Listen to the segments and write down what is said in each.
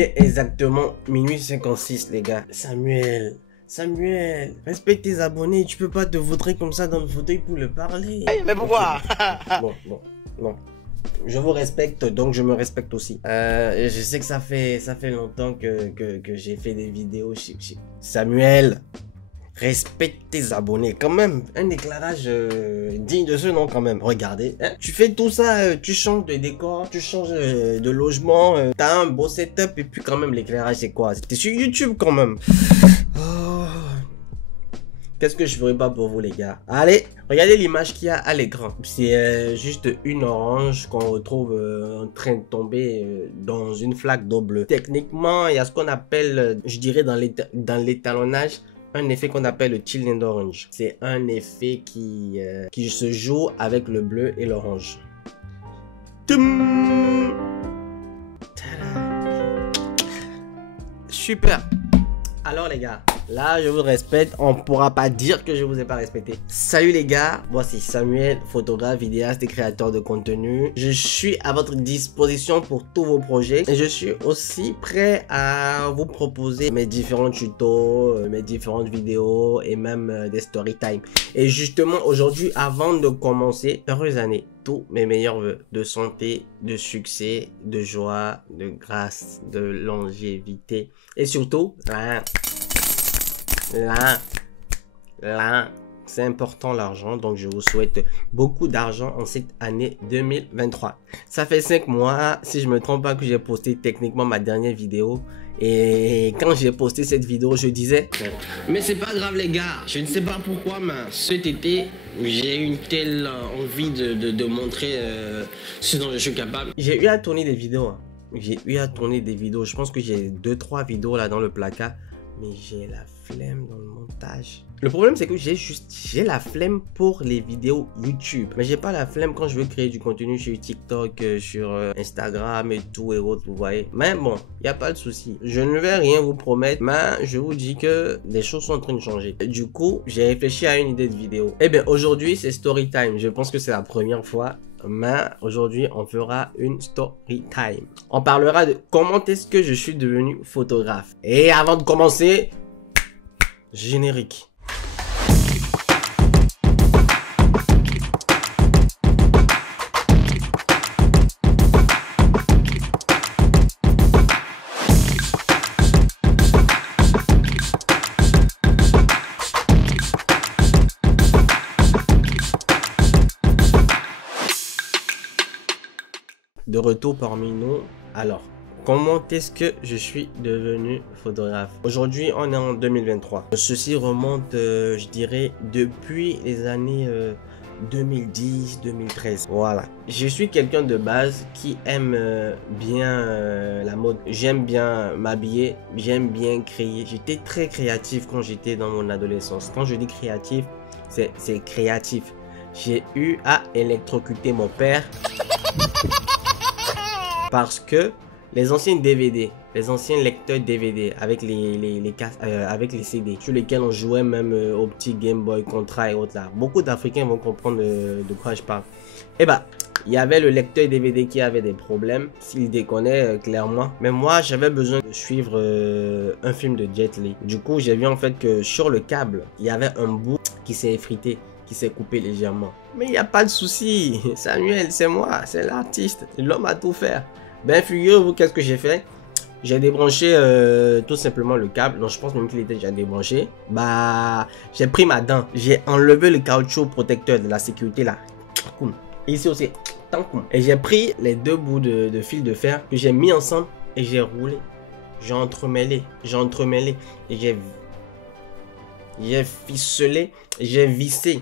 Il est exactement minuit 56, les gars. Samuel, respecte tes abonnés. Tu peux pas te vautrer comme ça dans le fauteuil pour le parler. Mais pourquoi? Bon. Je vous respecte, donc je me respecte aussi. Je sais que ça fait longtemps que j'ai fait des vidéos. Samuel, respecte tes abonnés. Quand même, un éclairage digne de ce nom quand même. Regardez, hein, tu fais tout ça, tu changes de décor, tu changes de logement, t'as un beau setup et puis quand même l'éclairage c'est quoi? C'était sur YouTube quand même. Oh. Qu'est-ce que je ferais pas pour vous les gars? Allez, regardez l'image qu'il y a à l'écran. C'est juste une orange qu'on retrouve en train de tomber dans une flaque d'eau bleue. Techniquement, il y a ce qu'on appelle, je dirais dans l'étalonnage, un effet qu'on appelle le Chilling Orange. C'est un effet qui se joue avec le bleu et l'orange. Super. Alors les gars, là je vous respecte, on pourra pas dire que je vous ai pas respecté. Salut les gars, voici Samuel, photographe, vidéaste et créateur de contenu. Je suis à votre disposition pour tous vos projets et je suis aussi prêt à vous proposer mes différents tutos, mes différentes vidéos et même des story time. Et justement aujourd'hui, avant de commencer, heureuse année. Tous mes meilleurs vœux de santé, de succès, de joie, de grâce, de longévité et surtout, là, c'est important l'argent, donc je vous souhaite beaucoup d'argent en cette année 2023. Ça fait 5 mois, si je me trompe pas, que j'ai posté techniquement ma dernière vidéo. Et quand j'ai posté cette vidéo, je disais mais c'est pas grave les gars, je ne sais pas pourquoi, mais cet été, j'ai une telle envie de montrer ce dont je suis capable. J'ai eu à tourner des vidéos, hein. Je pense que j'ai 2-3 vidéos là dans le placard. Mais j'ai la flemme dans le montage. Le problème c'est que j'ai la flemme pour les vidéos YouTube. Mais j'ai pas la flemme quand je veux créer du contenu sur TikTok, sur Instagram et tout et autres, vous voyez. Mais bon, il n'y a pas de souci. Je ne vais rien vous promettre, mais je vous dis que les choses sont en train de changer. Du coup, j'ai réfléchi à une idée de vidéo. Eh bien, aujourd'hui, c'est story time. Je pense que c'est la première fois. Mais aujourd'hui, on fera une story time. On parlera de comment est-ce que je suis devenu photographe. Et avant de commencer, générique. De retour parmi nous. Alors, comment est-ce que je suis devenu photographe? Aujourd'hui, on est en 2023. Ceci remonte, je dirais, depuis les années 2010-2013. Voilà. Je suis quelqu'un de base qui aime bien la mode. J'aime bien m'habiller. J'aime bien créer. J'étais très créatif quand j'étais dans mon adolescence. Quand je dis créatif, c'est créatif. J'ai eu à électrocuter mon père. Parce que les anciens DVD, les anciens lecteurs DVD avec avec les CD sur lesquels on jouait même au petit Game Boy Contra et autres là. Beaucoup d'Africains vont comprendre de quoi je parle. Et bah, il y avait le lecteur DVD qui avait des problèmes, s'il déconnait clairement. Mais moi, j'avais besoin de suivre un film de Jet Li. Du coup, j'ai vu en fait que sur le câble, il y avait un bout qui s'est effrité, qui s'est coupé légèrement. Mais il n'y a pas de souci, Samuel, c'est moi, c'est l'artiste, l'homme à tout faire. Ben figurez-vous qu'est-ce que j'ai fait? J'ai débranché tout simplement le câble. Non, je pense même qu'il était déjà débranché. Bah, j'ai pris ma dent, j'ai enlevé le caoutchouc protecteur de la sécurité là. Et ici aussi, et j'ai pris les deux bouts de fil de fer que j'ai mis ensemble et j'ai roulé. J'ai entremêlé, et j'ai ficelé, j'ai vissé.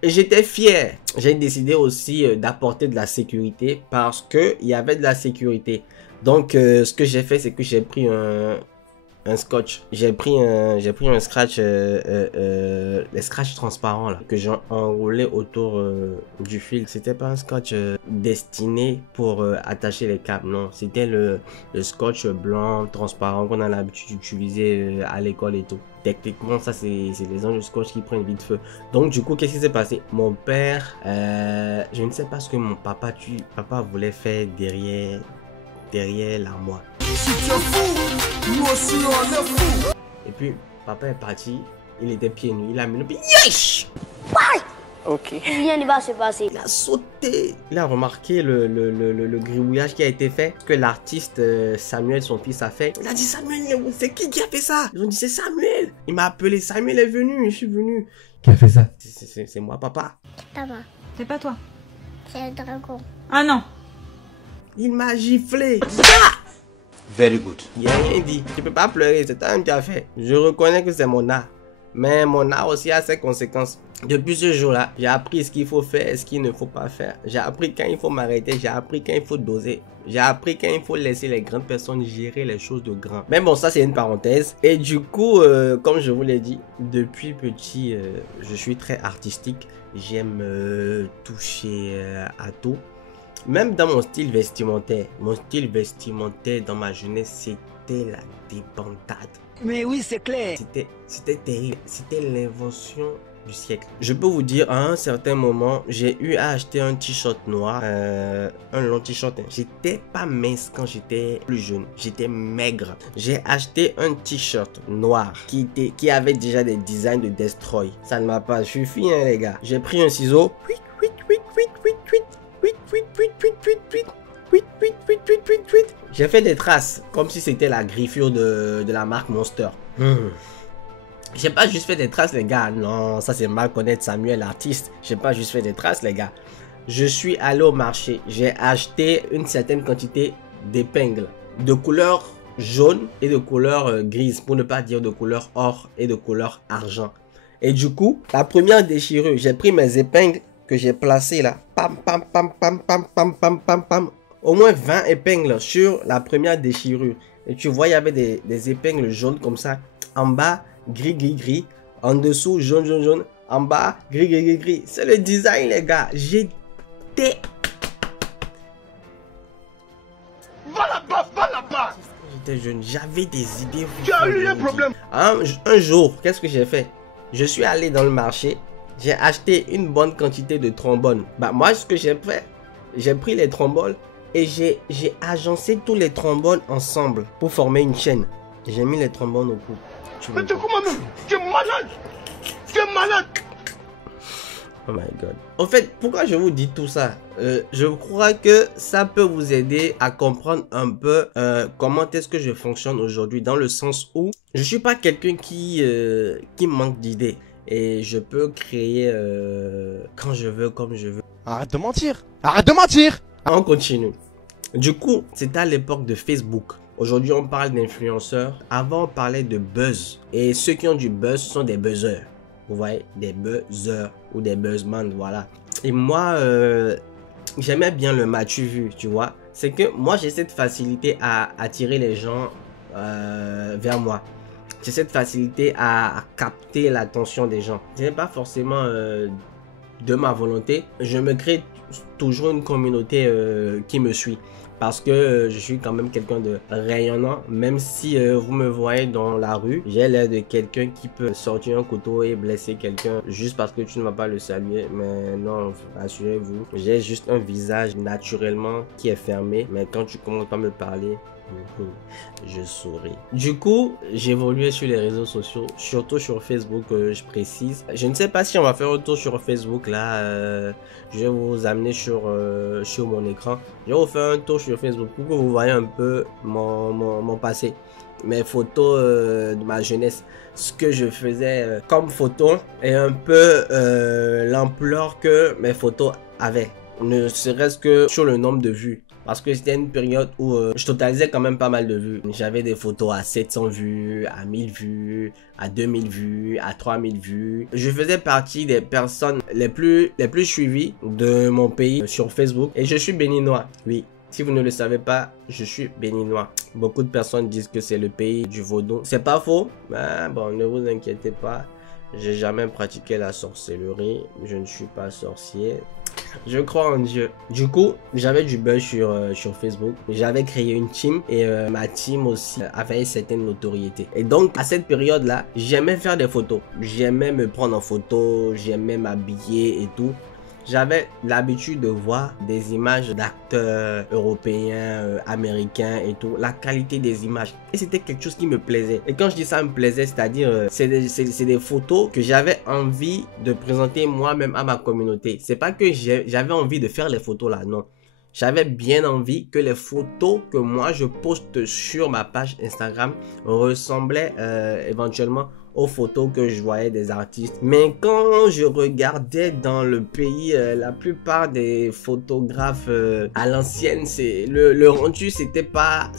Et j'étais fier. J'ai décidé aussi d'apporter de la sécurité parce que il y avait de la sécurité. Donc ce que j'ai fait, c'est que j'ai pris un scotch. J'ai pris un scratch, les scratchs transparents là que j'ai enroulé autour du fil. C'était pas un scotch destiné pour attacher les câbles, non. C'était le scotch blanc transparent qu'on a l'habitude d'utiliser à l'école et tout. Techniquement, ça c'est les gens du scotch qui prennent vite feu. Donc du coup, qu'est-ce qui s'est passé? Mon père, je ne sais pas ce que mon papa voulait faire derrière l'armoire. Si tu es fou, nous aussi on est fou. Et puis, papa est parti. Il était pieds nus. Il a mis le pied. Yesh! Ok. Rien ne va se passer. Il a sauté. Il a remarqué le gribouillage qui a été fait. Que l'artiste Samuel, son fils, a fait. Il a dit Samuel, c'est qui a fait ça? Ils ont dit c'est Samuel. Il m'a appelé. Samuel est venu. Je suis venu. Qui a fait ça? C'est moi, papa. Papa, C'est pas toi. c'est le dragon. Ah non. Il m'a giflé. Very good. Il a rien dit. Tu peux pas pleurer. C'est toi qui as fait. Je reconnais que c'est mon art. Mais mon art aussi a ses conséquences. Depuis ce jour-là, j'ai appris ce qu'il faut faire et ce qu'il ne faut pas faire. J'ai appris quand il faut m'arrêter. J'ai appris quand il faut doser. J'ai appris quand il faut laisser les grandes personnes gérer les choses de grands. Mais bon, ça c'est une parenthèse. Et du coup, comme je vous l'ai dit, depuis petit, je suis très artistique. J'aime toucher à tout. Même dans mon style vestimentaire. Mon style vestimentaire dans ma jeunesse, c'était la débandade. Mais oui, c'est clair. C'était terrible. C'était l'invention du siècle. Je peux vous dire, à un certain moment, j'ai eu à acheter un t-shirt noir. Un long t-shirt. J'étais pas mince quand j'étais plus jeune. J'étais maigre. J'ai acheté un t-shirt noir qui avait déjà des designs de Destroy. Ça ne m'a pas suffi, hein, les gars. J'ai pris un ciseau. J'ai fait des traces comme si c'était la griffure de la marque Monster. J'ai pas juste fait des traces, les gars. Non, ça c'est mal connaître Samuel, l'artiste. J'ai pas juste fait des traces, les gars. Je suis allé au marché. J'ai acheté une certaine quantité d'épingles de couleur jaune et de couleur grise, pour ne pas dire de couleur or et de couleur argent. Et du coup, la première déchirure, j'ai pris mes épingles que j'ai placées là. Pam, pam, pam, pam, pam, pam, pam, pam, pam. Au moins 20 épingles sur la première déchirure. Et tu vois, il y avait des épingles jaunes comme ça. En bas, gris, gris, gris. En dessous, jaune, jaune, jaune. En bas, gris, gris, gris, gris. C'est le design, les gars. J'étais... Va là-bas, va là-bas. J'étais jeune, j'avais des idées. Tu as eu un problème. Un jour, qu'est-ce que j'ai fait? Je suis allé dans le marché. J'ai acheté une bonne quantité de trombones. Bah, moi, ce que j'ai fait, j'ai pris les trombones et j'ai agencé tous les trombones ensemble pour former une chaîne. J'ai mis les trombones au cou. Mais tu es comment même? Tu es malade. Tu es malade. Oh my god. En fait, pourquoi je vous dis tout ça? Je crois que ça peut vous aider à comprendre un peu comment est-ce que je fonctionne aujourd'hui, dans le sens où je suis pas quelqu'un qui manque d'idées et je peux créer quand je veux, comme je veux. Arrête de mentir. Arrête de mentir. On continue. Du coup, c'était à l'époque de Facebook. Aujourd'hui, on parle d'influenceurs. Avant, on parlait de buzz. Et ceux qui ont du buzz sont des buzzers. Vous voyez, des buzzers ou des buzzman, voilà. Et moi, j'aimais bien le m'as-tu vu, tu vois. C'est que moi, j'ai cette facilité à attirer les gens vers moi. J'ai cette facilité à capter l'attention des gens. Ce n'est pas forcément de ma volonté. Je me crée toujours une communauté qui me suit. Parce que je suis quand même quelqu'un de rayonnant. Même si vous me voyez dans la rue, j'ai l'air de quelqu'un qui peut sortir un couteau et blesser quelqu'un juste parce que tu ne vas pas le saluer. Mais non, assurez-vous, j'ai juste un visage naturellement qui est fermé. Mais quand tu commences à me parler, je souris. Du coup, j'évoluais sur les réseaux sociaux, surtout sur Facebook, je précise. Je ne sais pas si on va faire un tour sur Facebook là. Je vais vous amener sur mon écran. Je vais vous faire un tour sur Facebook pour que vous voyez un peu mon passé, mes photos de ma jeunesse, ce que je faisais comme photo et un peu l'ampleur que mes photos avaient, ne serait-ce que sur le nombre de vues. Parce que c'était une période où je totalisais quand même pas mal de vues. J'avais des photos à 700 vues, à 1000 vues, à 2000 vues, à 3000 vues. Je faisais partie des personnes les plus suivies de mon pays sur Facebook. Et je suis béninois, oui. Si vous ne le savez pas, je suis béninois. Beaucoup de personnes disent que c'est le pays du vaudou. C'est pas faux, mais bon, ne vous inquiétez pas. J'ai jamais pratiqué la sorcellerie. Je ne suis pas sorcier. Je crois en Dieu. Du coup, j'avais du buzz sur Facebook. J'avais créé une team et ma team aussi avait une certaine notoriété. Et donc, à cette période-là, j'aimais faire des photos. J'aimais me prendre en photo, j'aimais m'habiller et tout. j'avais l'habitude de voir des images d'acteurs européens, américains et tout, la qualité des images. Et c'était quelque chose qui me plaisait. Et quand je dis ça me plaisait, c'est-à-dire c'est des photos que j'avais envie de présenter moi-même à ma communauté. C'est pas que j'avais envie de faire les photos là, non. J'avais bien envie que les photos que moi je poste sur ma page Instagram ressemblaient éventuellement aux photos que je voyais des artistes. Mais quand je regardais dans le pays, la plupart des photographes à l'ancienne, le rendu c'était pas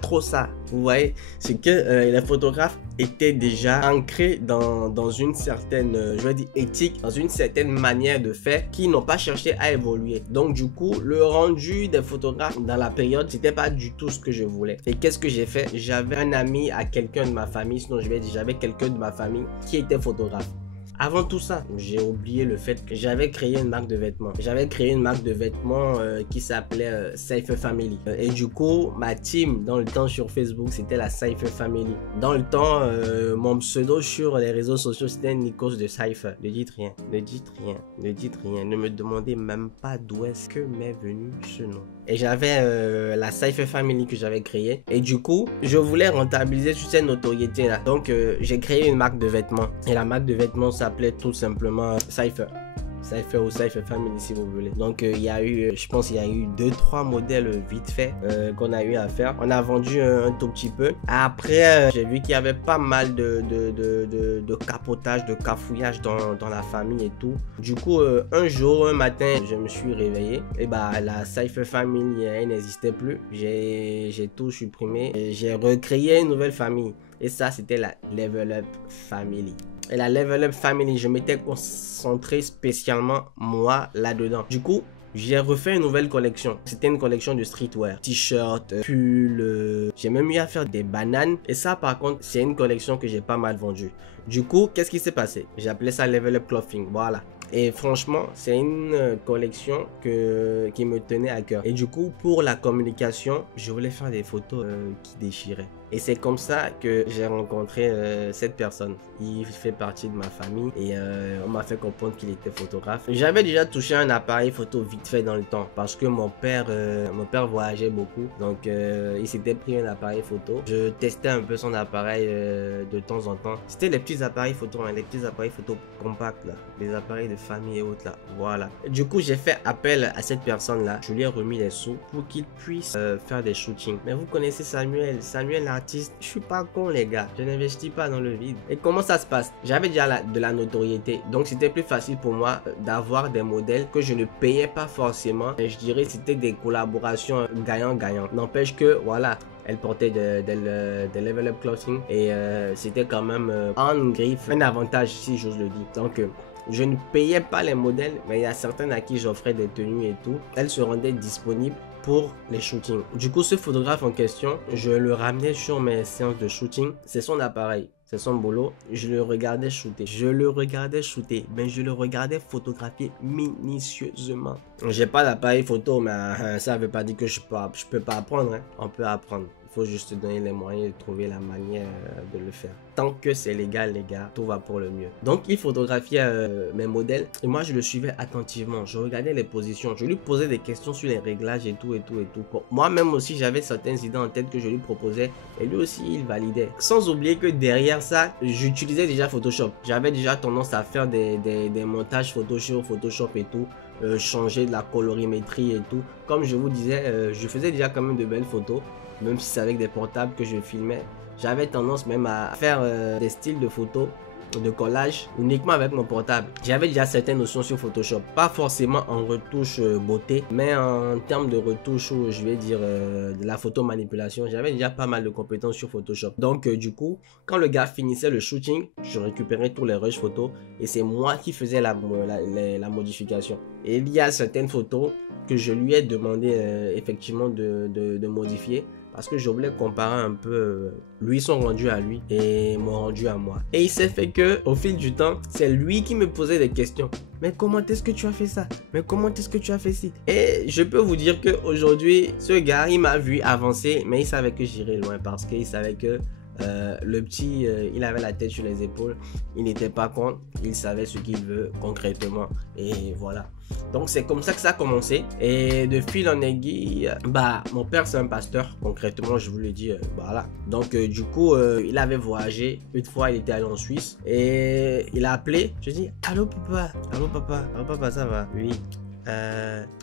trop ça. Vous voyez, c'est que les photographes étaient déjà ancrés dans une certaine, je vais dire éthique, dans une certaine manière de faire, qui n'ont pas cherché à évoluer. Donc du coup, le rendu des photographes dans la période, c'était pas du tout ce que je voulais. Et qu'est-ce que j'ai fait? J'avais un ami à quelqu'un de ma famille, sinon je vais dire j'avais quelqu'un de ma famille qui était photographe. Avant tout ça, j'ai oublié le fait que j'avais créé une marque de vêtements. J'avais créé une marque de vêtements qui s'appelait Cypher Family. Et du coup, ma team dans le temps sur Facebook, c'était la Cypher Family. Dans le temps, mon pseudo sur les réseaux sociaux, c'était Nikos de Cypher. Ne dites rien, ne dites rien, ne dites rien. Ne me demandez même pas d'où est-ce que m'est venu ce nom. Et j'avais la Cypher Family que j'avais créée. Et du coup, je voulais rentabiliser sur cette notoriété là. Donc, j'ai créé une marque de vêtements. Et la marque de vêtements s'appelait tout simplement Cypher. Cypher ou Cypher Family si vous voulez. Donc il y a eu, je pense il y a eu 2-3 modèles vite fait qu'on a eu à faire. On a vendu un tout petit peu. Après j'ai vu qu'il y avait pas mal de capotage, de cafouillage dans la famille et tout. Du coup un jour, un matin, je me suis réveillé et bah la Cypher Family elle n'existait plus. J'ai tout supprimé. J'ai recréé une nouvelle famille. Et ça c'était la Level Up Family. Et la Level Up Family, je m'étais concentré spécialement moi là-dedans. Du coup, j'ai refait une nouvelle collection. C'était une collection de streetwear. T-shirts, pulls. J'ai même eu à faire des bananes. Et ça, par contre, c'est une collection que j'ai pas mal vendue. Du coup, qu'est-ce qui s'est passé? J'ai appelé ça Level Up Clothing. Voilà. Et franchement, c'est une collection qui me tenait à cœur. Et du coup, pour la communication, je voulais faire des photos qui déchiraient. Et c'est comme ça que j'ai rencontré cette personne. Il fait partie de ma famille et on m'a fait comprendre qu'il était photographe. J'avais déjà touché un appareil photo vite fait dans le temps parce que mon père voyageait beaucoup. Donc il s'était pris un appareil photo. Je testais un peu son appareil de temps en temps. C'était les petits appareils photo, hein, les petits appareils photo compacts là. Les appareils de famille et autres là. Voilà. Du coup, j'ai fait appel à cette personne là. Je lui ai remis les sous pour qu'il puisse faire des shootings. Mais vous connaissez Samuel l'artiste. Je suis pas con les gars. Je n'investis pas dans le vide. Et comment ça se passe? J'avais déjà de la notoriété. Donc c'était plus facile pour moi d'avoir des modèles que je ne payais pas forcément. Et je dirais c'était des collaborations gagnant-gagnant. N'empêche que voilà. Elle portait des Level Up Clothing et c'était quand même en griffe un avantage si j'ose le dire. Donc je ne payais pas les modèles, mais il y a certaines à qui j'offrais des tenues et tout. Elles se rendaient disponibles pour les shootings. Du coup, ce photographe en question, je le ramenais sur mes séances de shooting. C'est son appareil. C'est son boulot. Je le regardais shooter. Mais je le regardais photographier minutieusement. J'ai pas d'appareil photo, mais ça veut pas dire que je peux pas apprendre. Hein. On peut apprendre. Il faut juste donner les moyens de trouver la manière de le faire. Tant que c'est légal, les gars, tout va pour le mieux. Donc, il photographiait mes modèles et moi, je le suivais attentivement. Je regardais les positions. Je lui posais des questions sur les réglages et tout. Bon, moi-même aussi, j'avais certaines idées en tête que je lui proposais et lui aussi, il validait. Sans oublier que derrière ça, j'utilisais déjà Photoshop. J'avais déjà tendance à faire des montages Photoshop et tout. Changer de la colorimétrie et tout. Comme je vous disais, je faisais déjà quand même de belles photos. Même si c'est avec des portables que je filmais, j'avais tendance même à faire des styles de photos, de collage uniquement avec mon portable. J'avais déjà certaines notions sur Photoshop, pas forcément en retouche beauté, mais en termes de retouche ou je vais dire de la photo manipulation, j'avais déjà pas mal de compétences sur Photoshop. Donc du coup, quand le gars finissait le shooting, je récupérais tous les rushs photos et c'est moi qui faisais la modification. Et il y a certaines photos que je lui ai demandé effectivement de modifier. Parce que je voulais comparer un peu lui son rendu à lui et mon rendu à moi. Et il s'est fait que au fil du temps, c'est lui qui me posait des questions. Mais comment est-ce que tu as fait ça? Mais comment est-ce que tu as fait ci? Et je peux vous dire qu'aujourd'hui, ce gars, il m'a vu avancer, mais il savait que j'irais loin parce qu'il savait que Le petit, il avait la tête sur les épaules, il n'était pas con, il savait ce qu'il veut concrètement et voilà. Donc c'est comme ça que ça a commencé et de fil en aiguille, bah mon père c'est un pasteur concrètement, je vous le dis, voilà. Donc du coup il avait voyagé, une fois il était allé en Suisse et il a appelé, je dis allô papa, allô papa ça va? Oui.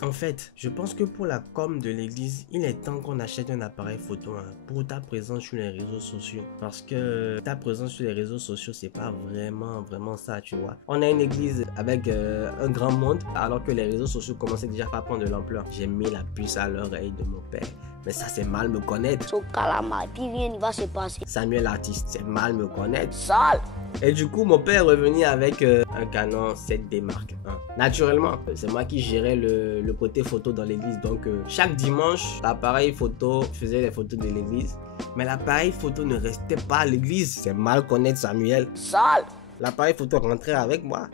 En fait, je pense que pour la com de l'église, il est temps qu'on achète un appareil photo pour ta présence sur les réseaux sociaux. Parce que ta présence sur les réseaux sociaux, c'est pas vraiment ça, tu vois. On a une église avec un grand monde, alors que les réseaux sociaux commençaient déjà à prendre de l'ampleur. J'ai mis la puce à l'oreille de mon père. Mais ça, c'est mal me connaître. Rien ne va se passer. Samuel l'artiste, c'est mal me connaître. Sale. Et du coup, mon père est revenu avec un Canon 7D Mark I. Naturellement, c'est moi qui gérais le côté photo dans l'église. Donc, chaque dimanche, l'appareil photo faisait les photos de l'église. Mais l'appareil photo ne restait pas à l'église. C'est mal connaître Samuel. Sale. L'appareil photo rentrait avec moi.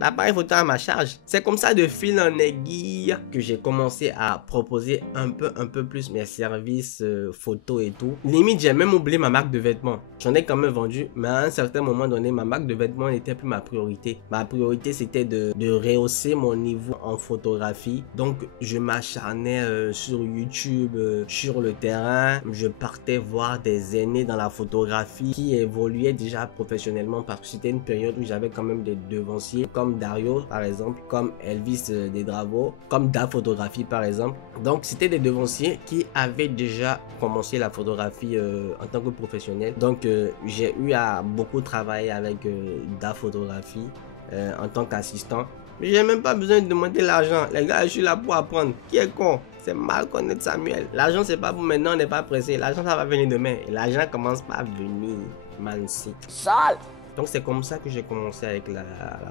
L'appareil photo à ma charge. C'est comme ça de fil en aiguille que j'ai commencé à proposer un peu plus mes services photo et tout. Limite, j'ai même oublié ma marque de vêtements. J'en ai quand même vendu, mais à un certain moment donné, ma marque de vêtements n'était plus ma priorité. Ma priorité, c'était de rehausser mon niveau en photographie. Donc, je m'acharnais sur YouTube, sur le terrain. Je partais voir des aînés dans la photographie qui évoluaient déjà professionnellement parce que c'était une période où j'avais quand même des devanciers comme Dario par exemple, comme Elvis Dedravo, comme Da Photographie par exemple. Donc c'était des devanciers qui avaient déjà commencé la photographie en tant que professionnel. Donc j'ai eu à beaucoup travailler avec Da Photographie en tant qu'assistant. Mais j'ai même pas besoin de demander l'argent. Les gars, je suis là pour apprendre. Qui est con? C'est mal connaître Samuel. L'argent, c'est pas pour maintenant, on n'est pas pressé. L'argent, ça va venir demain. Et l'argent commence pas à venir. Man-sit. Sale. Donc c'est comme ça que j'ai commencé avec la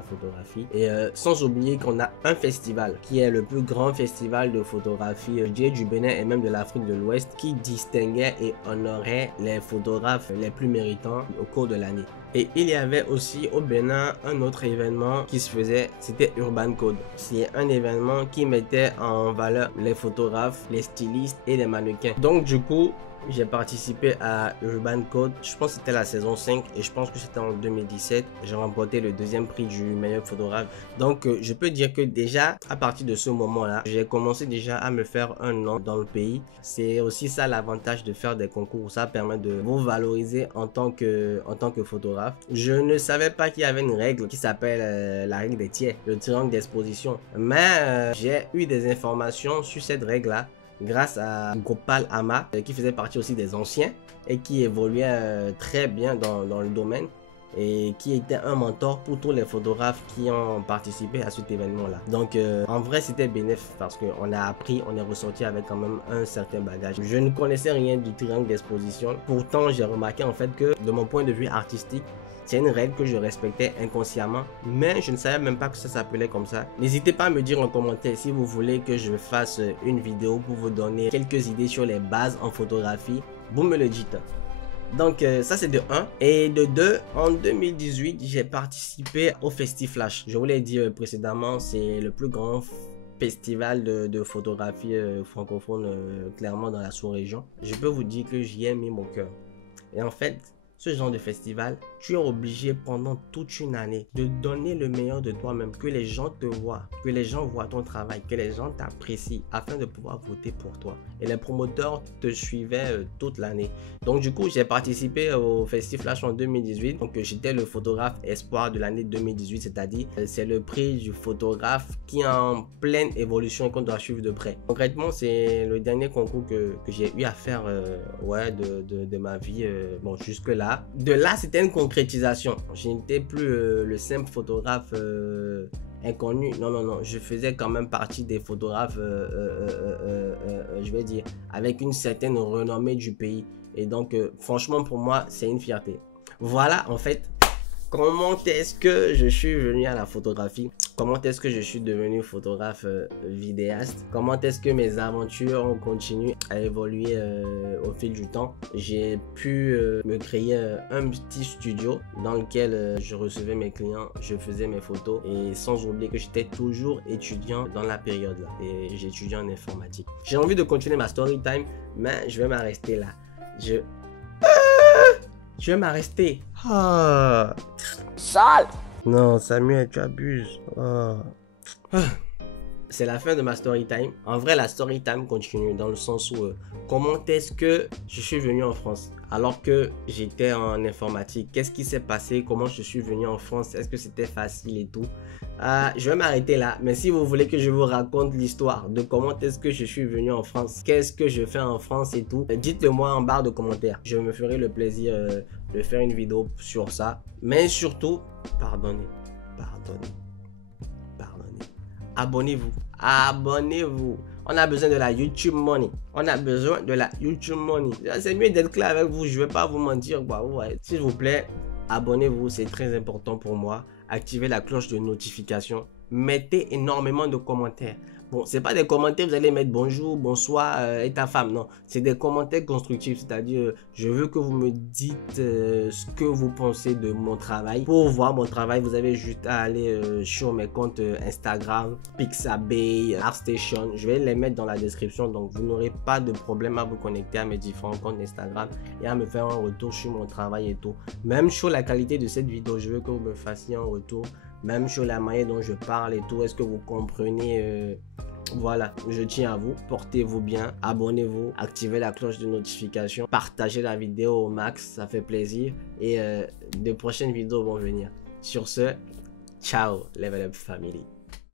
photographie. Et sans oublier qu'on a un festival qui est le plus grand festival de photographie du Bénin et même de l'Afrique de l'Ouest qui distinguait et honorait les photographes les plus méritants au cours de l'année. Et il y avait aussi au Bénin un autre événement qui se faisait, c'était Urban Code. C'est un événement qui mettait en valeur les photographes, les stylistes et les mannequins. Donc du coup, j'ai participé à Urban Code, je pense que c'était la saison 5 et je pense que c'était en 2017. J'ai remporté le deuxième prix du meilleur photographe. Donc je peux dire que déjà à partir de ce moment-là, j'ai commencé déjà à me faire un nom dans le pays. C'est aussi ça l'avantage de faire des concours, ça permet de vous valoriser en tant que photographe. Je ne savais pas qu'il y avait une règle qui s'appelle la règle des tiers, le triangle d'exposition. Mais j'ai eu des informations sur cette règle-là grâce à Gopal Ama qui faisait partie aussi des anciens et qui évoluait très bien dans le domaine et qui était un mentor pour tous les photographes qui ont participé à cet événement là. Donc en vrai c'était bénéfique parce qu'on a appris, on est ressorti avec quand même un certain bagage. Je ne connaissais rien du triangle d'exposition, pourtant j'ai remarqué en fait que de mon point de vue artistique, c'est une règle que je respectais inconsciemment, mais je ne savais même pas que ça s'appelait comme ça. N'hésitez pas à me dire en commentaire si vous voulez que je fasse une vidéo pour vous donner quelques idées sur les bases en photographie. Vous me le dites. Donc ça c'est de 1. Et de 2, en 2018, j'ai participé au Festiflash. Je vous l'ai dit précédemment, c'est le plus grand festival de photographie francophone clairement dans la sous-région. Je peux vous dire que j'y ai mis mon cœur. Et en fait, ce genre de festival, tu es obligé pendant toute une année de donner le meilleur de toi-même, que les gens te voient, que les gens voient ton travail, que les gens t'apprécient afin de pouvoir voter pour toi. Et les promoteurs te suivaient toute l'année. Donc du coup, j'ai participé au Festiflash en 2018. Donc j'étais le photographe espoir de l'année 2018, c'est-à-dire c'est le prix du photographe qui est en pleine évolution et qu'on doit suivre de près. Concrètement, c'est le dernier concours que j'ai eu à faire de ma vie, bon jusque là. De là, c'était une concrétisation. Je n'étais plus le simple photographe inconnu. Non. Je faisais quand même partie des photographes, je vais dire, avec une certaine renommée du pays. Et donc, franchement, pour moi, c'est une fierté. Voilà, en fait, comment est-ce que je suis venu à la photographie? Comment est-ce que je suis devenu photographe vidéaste? Comment est-ce que mes aventures ont continué à évoluer au fil du temps? J'ai pu me créer un petit studio dans lequel je recevais mes clients, je faisais mes photos et sans oublier que j'étais toujours étudiant dans la période là et j'étudiais en informatique. J'ai envie de continuer ma story time mais je vais m'arrêter là. Tu veux m'arrêter? Ah. Sale. Non, Samuel, tu abuses. Ah. C'est la fin de ma story time. En vrai, la story time continue dans le sens où comment est-ce que je suis venu en France alors que j'étais en informatique? Qu'est-ce qui s'est passé? Comment je suis venu en France? Est-ce que c'était facile et tout? Je vais m'arrêter là. Mais si vous voulez que je vous raconte l'histoire de comment est-ce que je suis venu en France, qu'est-ce que je fais en France et tout, dites-le moi en barre de commentaires. Je me ferai le plaisir de faire une vidéo sur ça. Mais surtout, pardonnez. Abonnez-vous. Abonnez-vous. On a besoin de la YouTube money. On a besoin de la YouTube money. C'est mieux d'être clair avec vous. Je ne vais pas vous mentir, quoi. Ouais. S'il vous plaît, abonnez-vous. C'est très important pour moi. Activez la cloche de notification. Mettez énormément de commentaires. Bon, c'est pas des commentaires, vous allez mettre bonjour, bonsoir et ta femme. Non, c'est des commentaires constructifs. C'est-à-dire, je veux que vous me dites ce que vous pensez de mon travail. Pour voir mon travail, vous avez juste à aller sur mes comptes Instagram, Pixabay, ArtStation. Je vais les mettre dans la description. Donc, vous n'aurez pas de problème à vous connecter à mes différents comptes Instagram et à me faire un retour sur mon travail et tout. Même sur la qualité de cette vidéo, je veux que vous me fassiez un retour. Même sur la manière dont je parle et tout, est-ce que vous comprenez voilà, je tiens à vous, portez-vous bien, abonnez-vous, activez la cloche de notification, partagez la vidéo au max, ça fait plaisir et de prochaines vidéos vont venir. Sur ce, ciao Level Up Family.